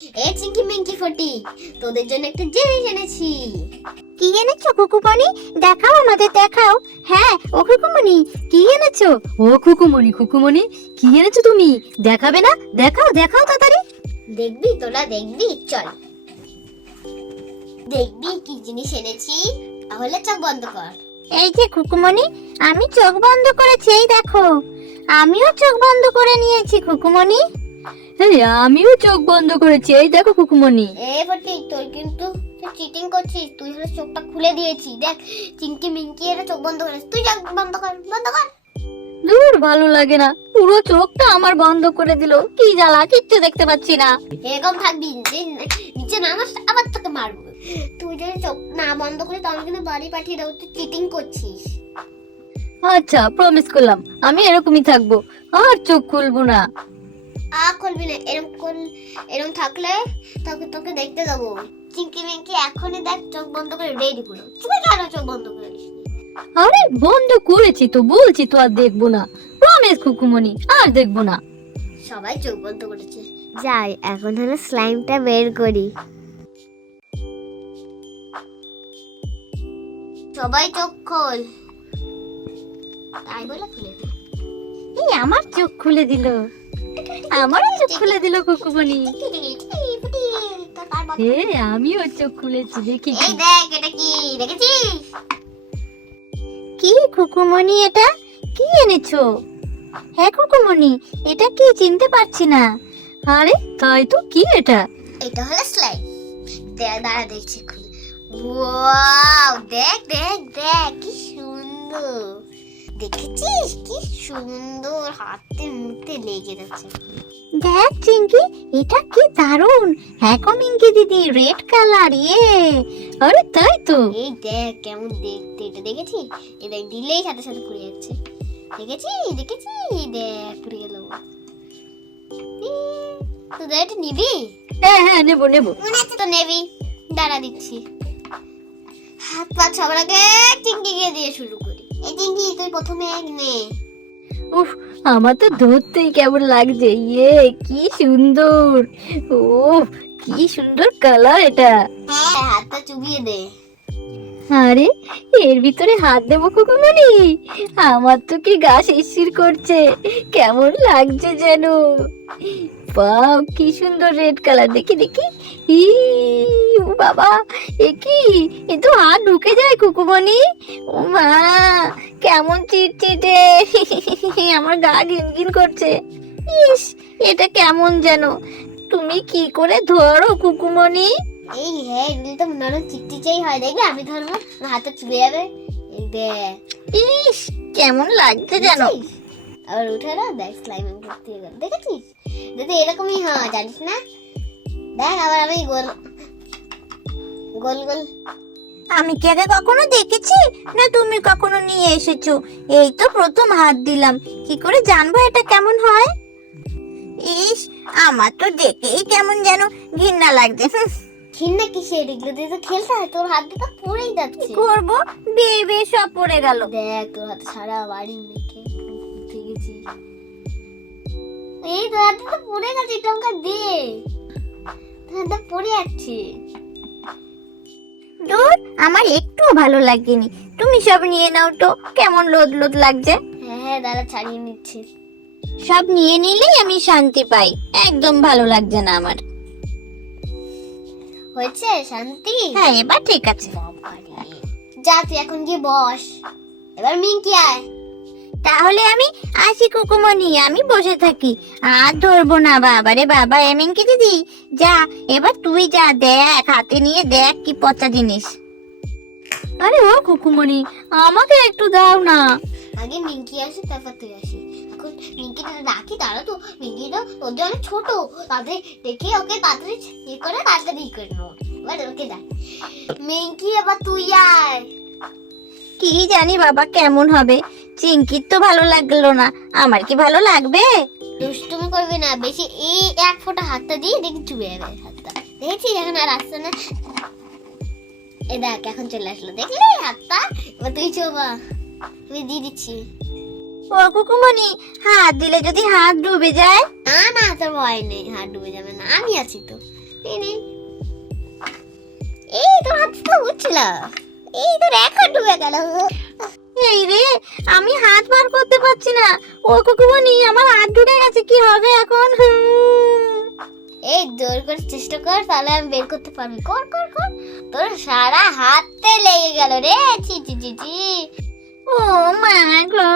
এই চিঙ্কি মিঙ্কি ফটি, তোদের জন্য একটা জিনিস এনেছি। কি এনেছো খুকুমণি? দেখাও, আমাদের দেখাও। হ্যাঁ ও খুকুমণি, কি এনেছো? ও খুকুমণি কি এনেছো তুমি? দেখাবে না? দেখাও দেখাও তাড়াতাড়ি। দেখবি, তোরা দেখবি, চল দেখবি কি জিনিস এনেছি। তাহলে চোখ বন্ধ কর। এই যে খুকুমণি, আমি চোখ বন্ধ করেছি, এই দেখো। আমিও চোখ বন্ধ করে নিয়েছি খুকুমণি। এই আমিও চোখ বন্ধ করেছি, এই দেখো খুকুমণি। এ ফটি, তোর কিন্তু চিটিং করছিস। তুই হলো চোখটা খুলে দিয়েছি। দেখ চিঙ্কি মিঙ্কি এরা চোখ বন্ধ করেছে, তুই চোখ বন্ধ কর, বন্ধ কর। দূর, ভালো লাগে না, পুরো চোখটা আমার বন্ধ করে দিল। কি জ্বালা, কিচ্ছু দেখতে পাচ্ছি না। এরকম থাকবি যে নিচে নামাস, আবার তোকে মারবো। তুই যদি চোখ না বন্ধ করে তাহলে কিন্তু বাড়ি পাঠিয়ে দেবো। তুই চিটিং করছিস। আচ্ছা, প্রমিস করলাম আমি এরকমই থাকবো, আর চোখ খুলবো না। খুলবি না। এরকম থাকলে তোকে তোকে দেখতে দেবো। চিঙ্কি মিঙ্কি এখনই দেখ চোখ বন্ধ করে রেডি পুরো। তুই কেন চোখ বন্ধ করে দিস? আরে বন্ধ করেছি তো, বলছি তো আর দেখবো না। প্রমিস খুকুমণি, আর দেখবো না। সবাই চোখ বন্ধ করেছে। যাই এখন হলো স্লাইমটা বের করি। সবাই চোখ খোল। তাই বলে খুলে দে। এই আমার চোখ খুলে দিল, আমারও চোখ খুলে দিল খুকুমণি। এ আমিও চোখ খুলেছি, দেখি এই দেখ, এটা কি দেখেছিস? কি খুকুমণি, এটা কি এনেছো? হ্যাঁ খুকুমণি, এটা কি চিনতে পারছি না। আরে তাই তো, কি এটা? এটা হলো স্লাইম। দাঁড়া দেখছি খুলে। ওয়াও, দেখ দেখ দেখ কি সুন্দর। দেখেছিস কি সুন্দর, হাতে মুখে লেগে যাচ্ছে। দেখ চিঙ্কি, এটা কি দারুণ। হ্যাঁ গো মিঙ্কি দিদি, রেড কালার। আরে তাই তো। এই দেখ কেমন দেখতে, এটা দেখেছিস? এই দেখ দিলেই সাথে সাথে পুড়ে যাচ্ছে। দেখেছিস দেখেছিস? দেখ পুড়ে গেল। তো দেখ, এটা নিবি? হ্যাঁ হ্যাঁ, নেবো নেবো। মনে আছে তো, নেবি। দাঁড়া দিচ্ছি। হাত পা সবার আগে চিংকিকে দিয়ে শুরু করি। এই চিংকি, তুই প্রথমে নে। উফ, আমার তো ধরতেই কেমন লাগছে। কি সুন্দর। ও, কি সুন্দর কালার এটা। হ্যাঁ, হাতটা চুবিয়ে দে। আরে এর ভিতরে হাত দেবো খুকুমণি? আমার তো কি গা শিরশির করছে, কেমন লাগছে যেন। বাহ, কি সুন্দর রেড কালার। দেখি দেখি। ই ও বাবা, এ কি, এ তো হাত ঢুকে যায় খুকুমণি। ও মা, কেমন চিটচিটে। আমার গা ঘিনঘিন করছে। ইস, এটা কেমন যেন। তুমি কি করে ধরো খুকুমণি? এই হ্যাঁ, এগুলো তো মনে হয় চিটচিটেই হয়। দেখবে আমি ধরবো, আমার হাতে চুবে যাবে। এই দেখ। ইস, কেমন লাগছে যেন। দেখছিস? আবার উঠে না, দেখ স্লাইম ভর্তি হয়ে গেল। দেখেছিস? যদি এরকমই হয়, জানিস না? দেখ আবার আমি গোল গোল গোল। আমি কি আগে কখনো দেখেছি, না তুমি কখনো নিয়ে এসেছো? এই তো প্রথম হাত দিলাম, কি করে জানবো এটা কেমন হয়? ইস, আমার তো দেখেই কেমন যেন ঘৃণা লাগছে। ঘৃণা কিসের? এগুলো দিয়ে তো খেলতে হয়। তোর হাত দিয়ে তো পড়েই যাচ্ছে। কি করবো, বেয়ে বেয়ে সব পড়ে গেল। দেখ তোর হাতে সারা বাড়ি মেখে উঠে গেছি। এই তোর হাতে তো পড়ে গেছে, টঙ্কা দিয়ে তোর হাতে পড়ে যাচ্ছে। দূর, আমার একটুও ভালো লাগেনি। তুমি সব নিয়ে নাও তো, কেমন লোদ লোদ লাগছে। হ্যাঁ হ্যাঁ, দাঁড়া ছাড়িয়ে নিচ্ছি। সব নিয়ে নিলেই আমি শান্তি পাই, একদম ভালো লাগছে না আমার। হয়েছে শান্তি? হ্যাঁ, এবার ঠিক আছে। বাবারে। যা তুই এখন গিয়ে বস। এবার মিঙ্কি আয়। তাহলে আমি আসি কুকুমনি, আমি বসে থাকি, আর ধরবো না। বাবা রে বাবা, এমনকি দিদি, যা এবার তুই যা, দেখ হাতে নিয়ে দেখ কি পচা জিনিস। আরে ও কুকুমনি, আমাকে একটু দাও না। আগে মিঙ্কি আসে, তারপর তুই আসি। এখন মিঙ্কিটা ডাকি, দাঁড়া তো। মিঙ্কি তো ওদের অনেক ছোট, তাদের দেখে ওকে তাড়াতাড়ি ইয়ে করে তাড়াতাড়ি করে নেবো। এবার ওকে দেখ। মিঙ্কি, এবার তুই আয়। কি জানি বাবা কেমন হবে, চিঙ্কির তো ভালো লাগলো না, আমার কি ভালো লাগবে? দুষ্টুমি করবি না বেশি। এই এক ফোঁটা হাতটা দিয়ে দেখি চুবে যাবে হাতটা। দেখেছিস এখন আর আসছে না। এই দেখ এখন চলে আসলো, দেখলি হাতটা? এবার তুই চোবা, আমি দিয়ে দিচ্ছি। ও কুকুমনি, হাত দিলে যদি হাত ডুবে যায়? না না, তোর ভয় নেই, হাত ডুবে যাবে না, আমি আছি তো। এই তোর হাত তো উঠছিল, এই তোর এখন ডুবে গেল। এই রে, আমি হাত বার করতে পারছি না। ও কুকুমনি, আমার হাত ঢুকে গেছে, কি হবে এখন? এই জোর করে চেষ্টা কর, তাহলে আমি বের করতে পারবি। কর কর কর, তোর সারা হাতে লেগে গেল রে। ছি ছি ছি ছি। ও মা গো,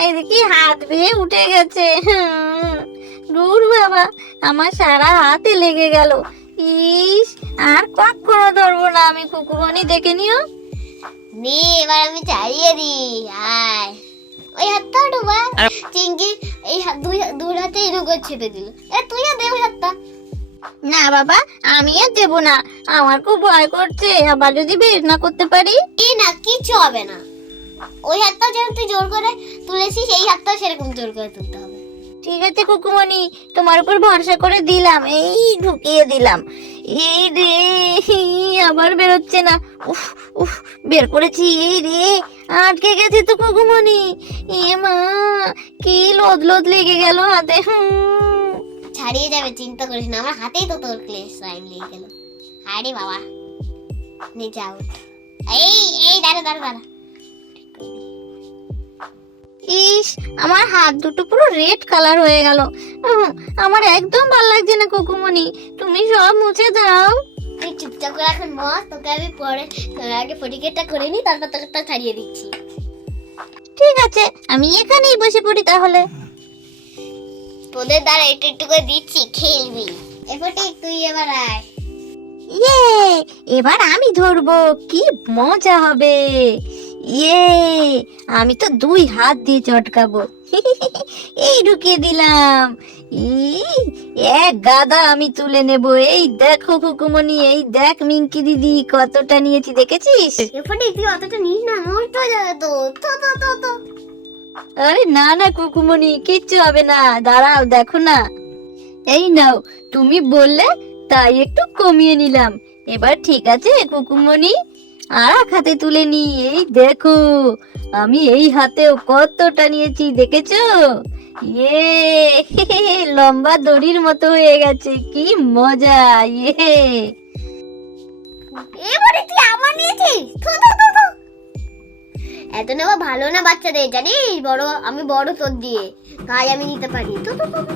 এই দেখি হাত বেয়ে উঠে গেছে। দূর বাবা, আমার সারা হাতে লেগে গেল। ইস, আর কখনো ধরবো না আমি কুকুমনি, দেখে নিও। নে এবার আমি চালিয়ে দিই। আয়, ওই হাতটা ডুবা। চিঙ্কি এই দুই হাতে এরকম চেপে দিল। তুইও দে ওই হাতটা। না বাবা, আমি আর দেবো না, আমার খুব ভয় করছে, আবার যদি বের না করতে পারি। না, কিচ্ছু হবে না। ওই হাতটা যেরকম তুই জোর করে তুলেছিস, এই হাতটা সেরকম জোর করে তুলতে হবে। ঠিক আছে কুকুমনি, তোমার উপর ভরসা করে দিলাম, এই ঢুকিয়ে দিলাম। এই রে, আবার বেরোচ্ছে না। উফ উফ, বের করেছি। এই রে, আটকে গেছে তো কুকুমনি। এ মা, কি লোদ লোদ লেগে গেল হাতে। ছাড়িয়ে যাবে, চিন্তা করিস না, আমার হাতেই তো তোর ক্লেশ লাইন লেগে গেল। আরে বাবা, নে যা উঠ। এই এই দাঁড়া দাঁড়া দাঁড়া। ইস, আমার হাত দুটো পুরো রেড কালার হয়ে গেল। আমার একদম ভালো লাগছে না কুকুমনি, তুমি সব মুছে দাও। তুই চুপচাপ করে এখন বস, তোকে আমি পরে আগে ফটিকেটটা করে নি, তারপর তোকে ছাড়িয়ে দিচ্ছি। ঠিক আছে, আমি এখানেই বসে পড়ি তাহলে। তোদের দ্বারা একটু একটু করে দিচ্ছি, খেলবি। এ ফটিক, তুই এবার আয়। ইয়ে, এবার আমি ধরবো, কি মজা হবে। ইয়ে, আমি তো দুই হাত দিয়ে চটকাবো। এই ঢুকিয়ে দিলাম। এক গাদা আমি তুলে নেব। এই দেখো কুকুমনি, এই দেখ মিঙ্কি দিদি কতটা নিয়েছি, দেখেছিস? এ ফটিক, তুই অতটা নিস না, নষ্ট হয়ে যাবে তো। তো তো তো তো আরে না না কুকুমনি, কিচ্ছু হবে না, দাঁড়াও দেখো না। এই নাও, তুমি বললে তাই একটু কমিয়ে নিলাম। এবার ঠিক আছে কুকুমনি, আর এক হাতে তুলে নি। এই দেখো, আমি এই হাতেও কতটা নিয়েছি, দেখেছো? ইয়ে, লম্বা দড়ির মতো হয়ে গেছে, কি মজা। ইয়ে, এবারে তুই আমার নিয়েছিস। থু থু থু থু। এত নেওয়া ভালো না বাচ্চাদের, জানিস? আমি বড় তোর দিয়ে, তাই আমি নিতে পারি। থু থু থু থু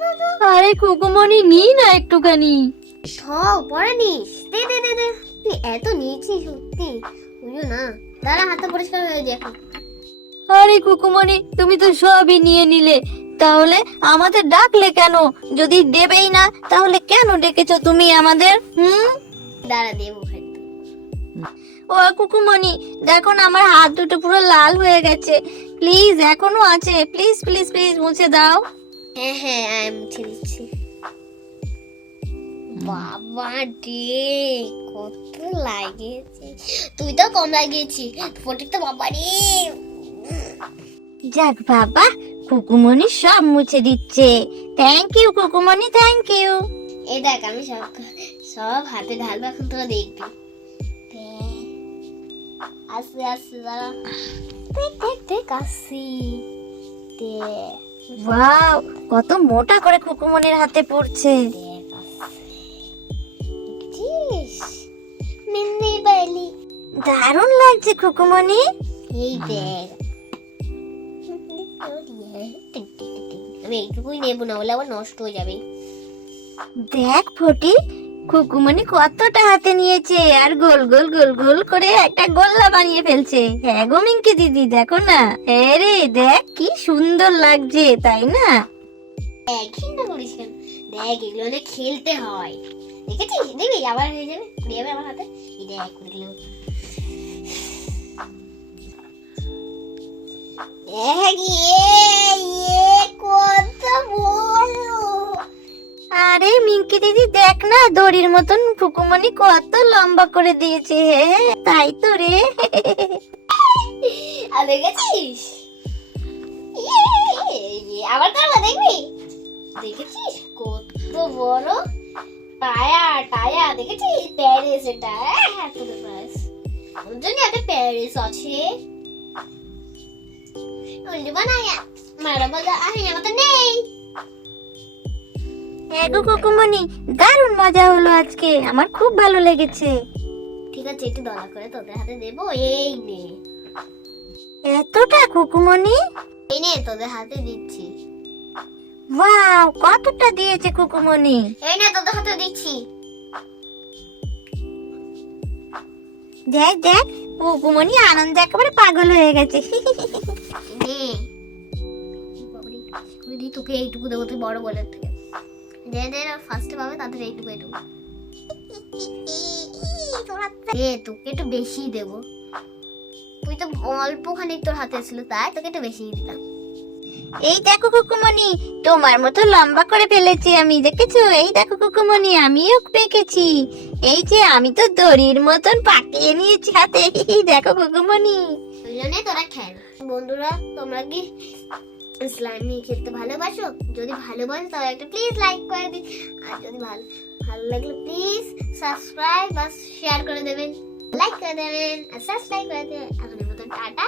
থু থু। আরে কুকুমনি, নি না একটুখানি। পরে নিস। দে দে দে দে। তুই এত নিয়েছিস সত্যি, বুঝো না। দাঁড়া, হাতটা পরিষ্কার হয়ে যায় এখন। আরে কুকুমনি, তুমি তো সবই নিয়ে নিলে, তাহলে আমাদের ডাকলে কেন? যদি দেবেই না, তাহলে কেন ডেকেছো তুমি আমাদের? দাঁড়া, দেবো হয়তো। ও কুকুমনি, দেখো না, আমার হাত দুটো পুরো লাল হয়ে গেছে। প্লিজ, এখনো আছে, প্লিজ প্লিজ প্লিজ মুছে দাও। হ্যাঁ হ্যাঁ, আমি মুছে দিচ্ছি। বাবা রে, কত লাগিয়েছে। তুই তো কম লাগিয়েছি, ফটিক তো বাবা রে। যাক বাবা, কুকুমনি সব মুছে দিচ্ছে। Thank you Kukumoni, thank you. এই দেখ, আমি সব হাতে ঢালবো, এখন তোরা দেখবি। আস্তে আস্তে দাঁড়া। দেখ দেখ দেখ, আসি। দেখ ওয়াও, কত মোটা করে কুকুমনির হাতে পড়ছে। দেখ, দেখছিস? মিন্নি বালি। দারুণ লাগছে কুকুমনি। এই দেখ, আমি এইটুকুই নেবো, না হলে আবার নষ্ট হয়ে যাবে। দেখ ফটি, কুকুমনি কতটা হাতে নিয়েছে, আর গোল গোল গোল গোল করে একটা গোল্লা বানিয়ে ফেলছে। হ্যাঁ গো মিঙ্কি দিদি, দেখো না। হ্যাঁ রে, দেখ কি সুন্দর লাগছে, তাই না? দেখ, চিন্তা করিস কেন? দেখ, এগুলো অনেক খেলতে হয়, দেখেছিস? দেখবি আবার হয়ে যাবে, পড়ে যাবে আমার হাতে। এই দেখ, এগুলো দেখ, কত বড়। আরে মিঙ্কি দিদি, দেখ না, দড়ির মতন কুকুমনি কত লম্বা করে দিয়েছে। হ্যাঁ তাই তো রে। আর দেখেছিস? আবার কারা দেখবি? দেখেছিস কত বড় টায়া দেখেছিস? প্যারিস, এটা হ্যাঁ তোদের প্যারিস, ওর জন্য একটা প্যারিস আছে। উল্টো বানায়া মারা বলা, আর আমার তো নেই। হ্যাঁ গো কুকুমনি, দারুণ মজা হলো আজকে, আমার খুব ভালো লেগেছে। ঠিক আছে, একটু দয়া করে তোদের হাতে দেবো, এই নে। এতটা কুকুমনি? এই নে, তোদের হাতে দিচ্ছি। ওয়াও, কতটা দিয়েছে কুকুমনি? এই নে, তোদের হাতে দিচ্ছি। দেখ দেখ, কুকুমনি আনন্দে একেবারে পাগল হয়ে গেছে। নে বাবারে, করে দিই তোকে, এইটুকু দেবো, তুই বড় বলে থেকে দে দে, ফার্স্টে পাবে তাদের এইটুকু এইটুকু। তোকে একটু বেশি দেবো, তুই তো অল্পখানিক তোর হাতে ছিল, তাই তোকে একটু বেশি দিলাম। এই দেখো কুকুমনি, তোমার মতো লম্বা করে ফেলেছি আমি, দেখেছো? এই দেখো কুকুমনি, আমিও পেকেছি। এই যে আমি তো দড়ির মতন পাকিয়ে নিয়েছি হাতে। দেখো কুকুমনি। ওই জন্যে তোরা খেল। বন্ধুরা, তোমরা কি স্লাইম নিয়ে খেলতে ভালোবাসো? যদি ভালোবাসো তাহলে একটা প্লিজ লাইক করে দিন, আর যদি ভালো ভালো লাগলে প্লিজ সাবস্ক্রাইব বা শেয়ার করে দেবেন, লাইক করে দেবেন আর সাবস্ক্রাইব করে দেবেন। এখন মতন টাটা।